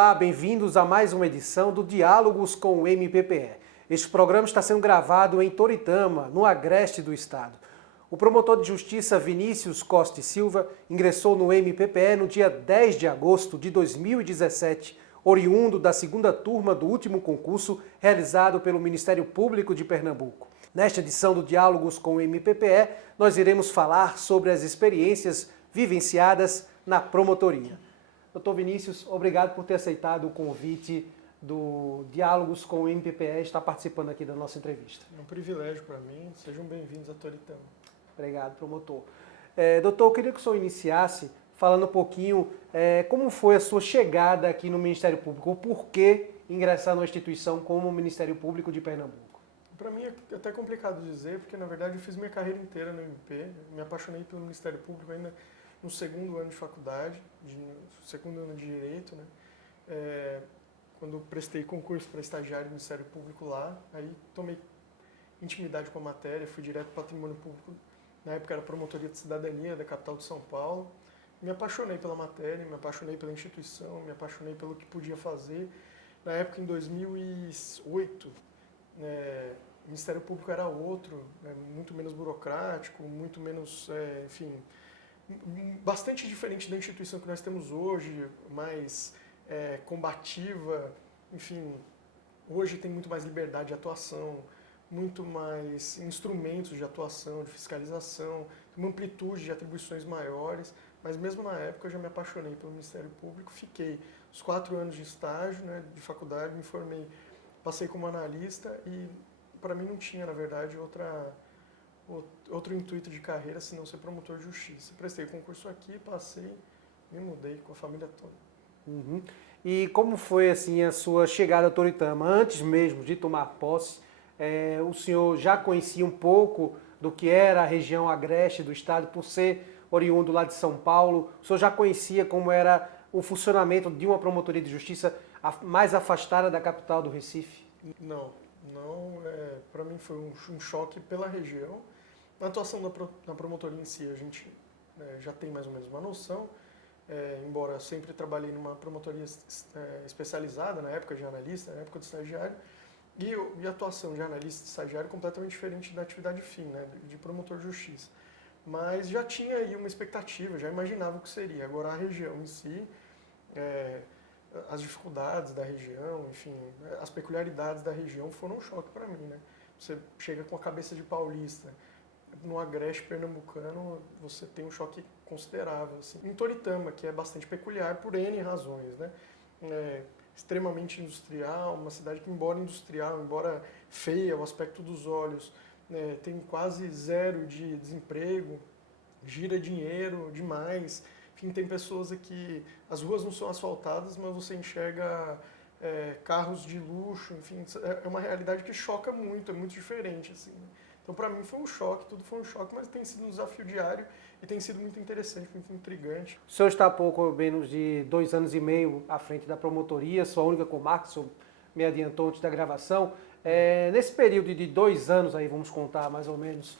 Olá, bem-vindos a mais uma edição do Diálogos com o MPPE. Este programa está sendo gravado em Toritama, no agreste do estado. O promotor de justiça Vinícius Costa e Silva ingressou no MPPE no dia 10 de agosto de 2017, oriundo da segunda turma do último concurso realizado pelo Ministério Público de Pernambuco. Nesta edição do Diálogos com o MPPE, nós iremos falar sobre as experiências vivenciadas na promotoria. Doutor Vinícius, obrigado por ter aceitado o convite do Diálogos com o MPPE, estar participando aqui da nossa entrevista. É um privilégio para mim. Sejam bem-vindos a Toritama. Obrigado, promotor. Doutor, eu queria que o senhor iniciasse falando um pouquinho como foi a sua chegada aqui no Ministério Público, o porquê ingressar numa instituição como o Ministério Público de Pernambuco. Para mim é até complicado dizer, porque na verdade eu fiz minha carreira inteira no MP, me apaixonei pelo Ministério Público ainda no segundo ano de faculdade, segundo ano de Direito, né? Quando prestei concurso para estagiário do Ministério Público lá, aí tomei intimidade com a matéria, fui direto para Patrimônio Público, na época era Promotoria de Cidadania da capital de São Paulo. Me apaixonei pela matéria, me apaixonei pela instituição, me apaixonei pelo que podia fazer. Na época, em 2008, o Ministério Público era outro, muito menos burocrático, muito menos, enfim, bastante diferente da instituição que nós temos hoje, mais combativa, enfim, hoje tem muito mais liberdade de atuação, muito mais instrumentos de atuação, de fiscalização, uma amplitude de atribuições maiores, mas mesmo na época eu já me apaixonei pelo Ministério Público, fiquei os 4 anos de estágio, né, de faculdade, me formei, passei como analista e para mim não tinha, na verdade, outro intuito de carreira senão ser promotor de justiça. Prestei concurso aqui, passei, me mudei com a família toda. Uhum. E como foi assim a sua chegada a Toritama? Antes mesmo de tomar posse, o senhor já conhecia um pouco do que era a região agreste do estado, por ser oriundo lá de São Paulo? O senhor já conhecia como era o funcionamento de uma promotoria de justiça mais afastada da capital do Recife? Não. Para mim foi um choque pela região. Na atuação da promotoria em si, a gente já tem mais ou menos uma noção, embora eu sempre trabalhei numa promotoria especializada, na época de analista, na época de estagiário, e a atuação de analista e estagiário é completamente diferente da atividade fim, né, de promotor de justiça. Mas já tinha aí uma expectativa, já imaginava o que seria. Agora a região em si, as dificuldades da região, enfim, as peculiaridades da região foram um choque para mim, né? Você chega com a cabeça de paulista, no agreste pernambucano, você tem um choque considerável, assim. Em Toritama, que é bastante peculiar por N razões, né? Extremamente industrial, uma cidade que, embora industrial, embora feia, o aspecto dos olhos, tem quase zero de desemprego, gira dinheiro demais. Enfim, tem pessoas aqui, as ruas não são asfaltadas, mas você enxerga carros de luxo, enfim, é uma realidade que choca muito, é muito diferente, assim. Então, para mim foi um choque, tudo foi um choque, mas tem sido um desafio diário e tem sido muito interessante, muito intrigante. O senhor está há pouco menos de 2 anos e meio à frente da promotoria, sua única comarca, o senhor me adiantou antes da gravação. Nesse período de 2 anos, aí vamos contar mais ou menos,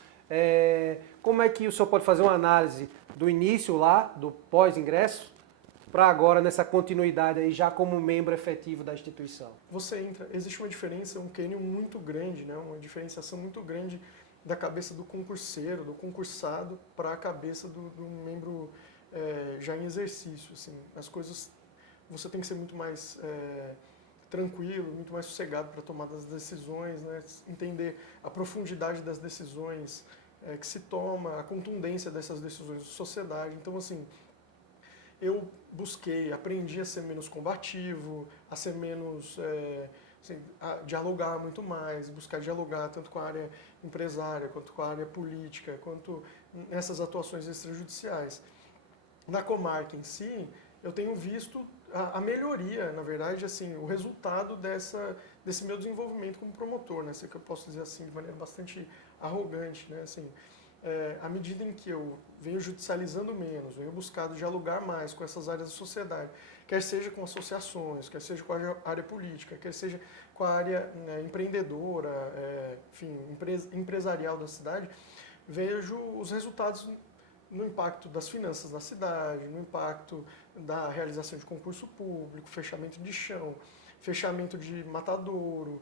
como é que o senhor pode fazer uma análise do início lá, do pós-ingresso, para agora nessa continuidade aí já como membro efetivo da instituição? Existe uma diferença, um cânion muito grande, né? Uma diferenciação muito grande da cabeça do concurseiro, do concursado, para a cabeça do membro já em exercício. Assim. As coisas, você tem que ser muito mais tranquilo, muito mais sossegado para tomar as decisões, né? Entender a profundidade das decisões que se toma, a contundência dessas decisões da sociedade. Então, assim, eu aprendi a ser menos combativo, a ser menos, a dialogar muito mais, buscar dialogar tanto com a área empresária, quanto com a área política, quanto nessas atuações extrajudiciais. Na comarca em si, eu tenho visto a melhoria, na verdade, assim, o resultado desse meu desenvolvimento como promotor, né? Sei que eu posso dizer assim de maneira bastante arrogante, né? Assim, à medida em que eu venho judicializando menos, venho buscando dialogar mais com essas áreas da sociedade, quer seja com associações, quer seja com a área política, quer seja com a área empreendedora, enfim, empresarial da cidade, vejo os resultados no impacto das finanças da cidade, no impacto da realização de concurso público, fechamento de chão, fechamento de matadouro,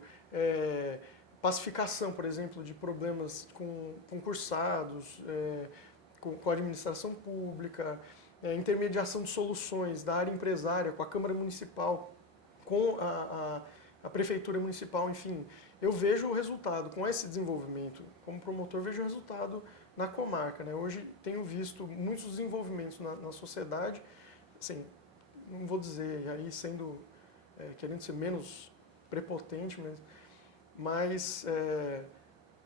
pacificação, por exemplo, de problemas com concursados, com a administração pública, intermediação de soluções da área empresária com a Câmara Municipal, com a Prefeitura Municipal, enfim. Eu vejo o resultado, com esse desenvolvimento, como promotor, vejo o resultado na comarca, né? Hoje tenho visto muitos desenvolvimentos na sociedade, assim, não vou dizer aí querendo ser menos prepotente, mas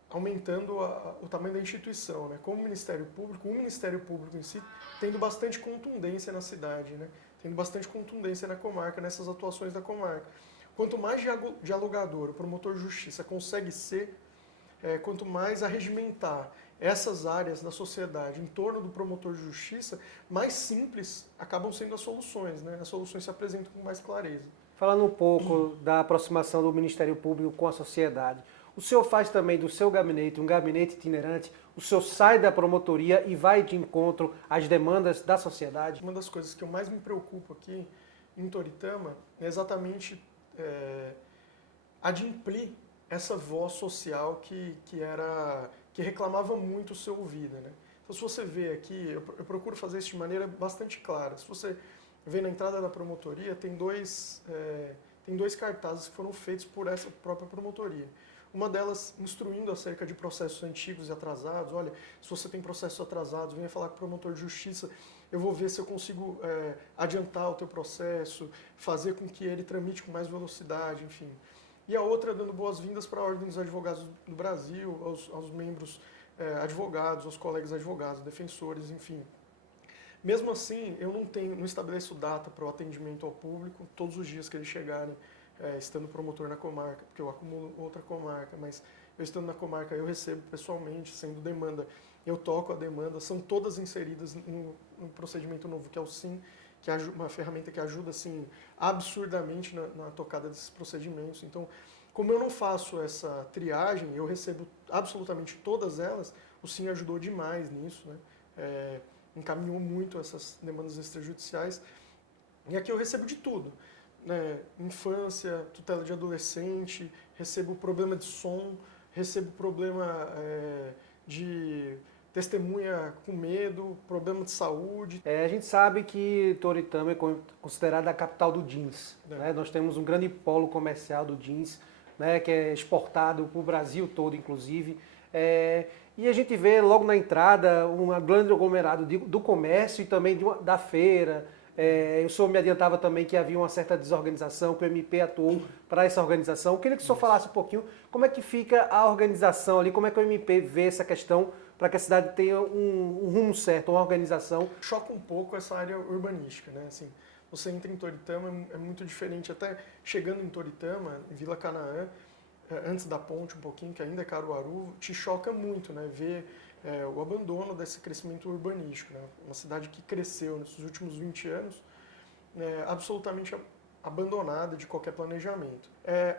aumentando o tamanho da instituição, né? Como o Ministério Público em si, tendo bastante contundência na cidade, né? Tendo bastante contundência na comarca, nessas atuações da comarca. Quanto mais dialogador o promotor de justiça consegue ser, quanto mais arregimentar essas áreas da sociedade em torno do promotor de justiça, mais simples acabam sendo as soluções, né? As soluções se apresentam com mais clareza. Falando um pouco da aproximação do Ministério Público com a sociedade, o senhor faz também do seu gabinete um gabinete itinerante, o senhor sai da promotoria e vai de encontro às demandas da sociedade? Uma das coisas que eu mais me preocupo aqui em Toritama é exatamente adimplir essa voz social que reclamava muito ser ouvida, né? Então, se você vê aqui, eu procuro fazer isso de maneira bastante clara. Se você vê na entrada da promotoria, tem dois cartazes que foram feitos por essa própria promotoria. Uma delas instruindo acerca de processos antigos e atrasados. Olha, se você tem processos atrasados, venha falar com o promotor de justiça, eu vou ver se eu consigo adiantar o teu processo, fazer com que ele tramite com mais velocidade, enfim. E a outra dando boas-vindas para a Ordem dos Advogados do Brasil, aos membros advogados, aos colegas advogados, defensores, enfim. Mesmo assim, eu não estabeleço data para o atendimento ao público todos os dias que eles chegarem, estando promotor na comarca, porque eu acumulo outra comarca, mas eu estando na comarca eu recebo pessoalmente, sendo demanda, eu toco a demanda, são todas inseridas no procedimento novo que é o SIM, que é uma ferramenta que ajuda assim absurdamente na tocada desses procedimentos. Então, como eu não faço essa triagem, eu recebo absolutamente todas elas, o SIM ajudou demais nisso, né? Encaminhou muito essas demandas extrajudiciais. E aqui eu recebo de tudo, né? Infância, tutela de adolescente, recebo problema de som, recebo problema de testemunha com medo, problema de saúde. A gente sabe que Toritama é considerada a capital do jeans. Né? Nós temos um grande polo comercial do jeans, né, que é exportado para o Brasil todo, inclusive. E a gente vê logo na entrada um grande aglomerado do comércio e também da feira. O senhor me adiantava também que havia uma certa desorganização, que o MP atuou para essa organização. Eu queria que o senhor falasse um pouquinho como é que fica a organização ali, como é que o MP vê essa questão para que a cidade tenha um rumo certo, uma organização. Choca um pouco essa área urbanística, né? Assim, você entra em Toritama, é muito diferente. Até chegando em Toritama, em Vila Canaã, antes da ponte um pouquinho, que ainda é Caruaru, te choca muito, né? Ver o abandono desse crescimento urbanístico, né? Uma cidade que cresceu nesses últimos 20 anos, absolutamente abandonada de qualquer planejamento.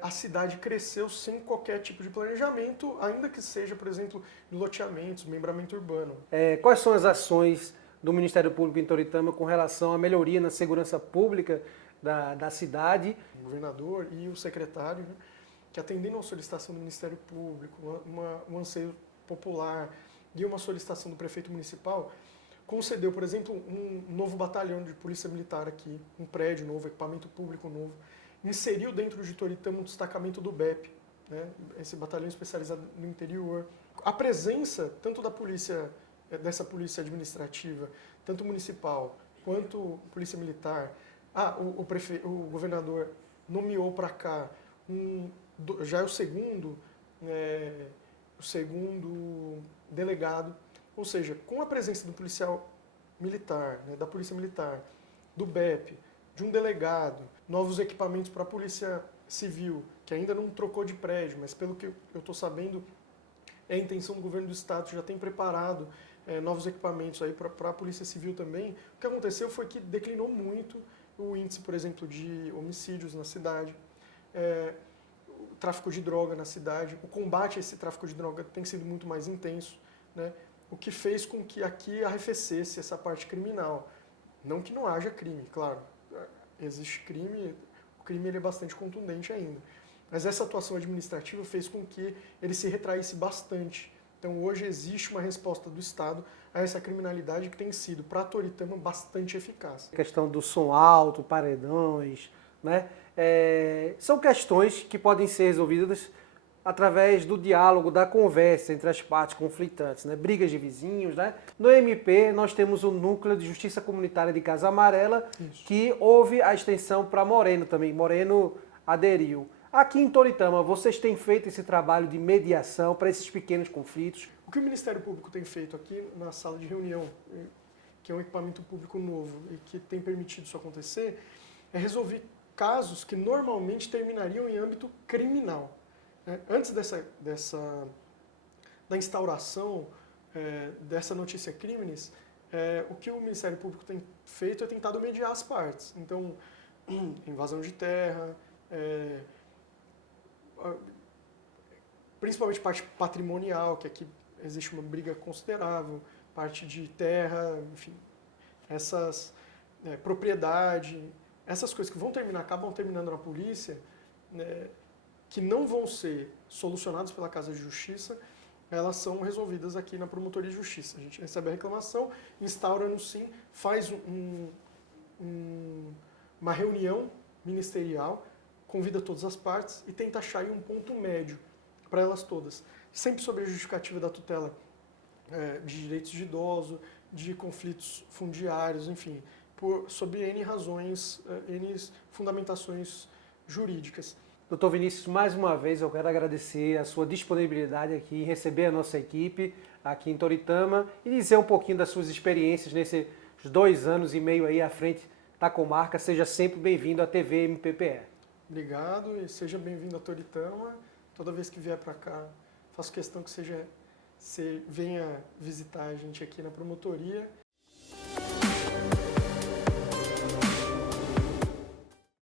A cidade cresceu sem qualquer tipo de planejamento, ainda que seja, por exemplo, de loteamentos, membramento urbano. Quais são as ações do Ministério Público em Toritama com relação à melhoria na segurança pública da cidade? O governador e o secretário, né, que atendendo a solicitação do Ministério Público, um anseio popular e uma solicitação do prefeito municipal, concedeu, por exemplo, um novo batalhão de polícia militar aqui, um prédio novo, equipamento público novo, inseriu dentro de Toritama um destacamento do BEP, né, esse batalhão especializado no interior. A presença tanto dessa polícia administrativa, tanto municipal quanto polícia militar, o governador nomeou para cá já é o segundo delegado. Ou seja, com a presença do policial militar, né, da polícia militar, do BEP, de um delegado, novos equipamentos para a polícia civil, que ainda não trocou de prédio, mas pelo que eu estou sabendo, é a intenção do governo do estado, já tem preparado novos equipamentos aí para a polícia civil também. O que aconteceu foi que declinou muito o índice, por exemplo, de homicídios na cidade, o tráfico de droga na cidade, o combate a esse tráfico de droga tem sido muito mais intenso, né? O que fez com que aqui arrefecesse essa parte criminal. Não que não haja crime, claro, existe crime, o crime ele é bastante contundente ainda. Mas essa atuação administrativa fez com que ele se retraísse bastante. Então hoje existe uma resposta do Estado a essa criminalidade que tem sido, para Toritama, bastante eficaz. A questão do som alto, paredões, né? São questões que podem ser resolvidas através do diálogo, da conversa entre as partes conflitantes, né? Brigas de vizinhos, né? No MP nós temos o Núcleo de Justiça Comunitária de Casa Amarela, Isso. que houve a extensão para Moreno também, Moreno aderiu. Aqui em Toritama, vocês têm feito esse trabalho de mediação para esses pequenos conflitos? O que o Ministério Público tem feito aqui na sala de reunião, que é um equipamento público novo e que tem permitido isso acontecer, é resolver casos que normalmente terminariam em âmbito criminal. Antes da instauração dessa notícia crimes, o que o Ministério Público tem feito é tentado mediar as partes. Então, invasão de terra, principalmente parte patrimonial, que aqui existe uma briga considerável, parte de terra, enfim, essas propriedade, essas coisas que acabam terminando na polícia, né, que não vão ser solucionadas pela Casa de Justiça, elas são resolvidas aqui na Promotoria de Justiça. A gente recebe a reclamação, instaura no SIM, faz uma reunião ministerial, convida todas as partes e tenta achar aí um ponto médio para elas todas. Sempre sob a justificativa da tutela de direitos de idoso, de conflitos fundiários, enfim, sob N razões, N fundamentações jurídicas. Doutor Vinícius, mais uma vez eu quero agradecer a sua disponibilidade aqui em receber a nossa equipe aqui em Toritama e dizer um pouquinho das suas experiências nesses 2 anos e meio aí à frente da comarca. Seja sempre bem-vindo à TV MPPE. Obrigado e seja bem-vindo a Toritama. Toda vez que vier para cá, faço questão que você venha visitar a gente aqui na promotoria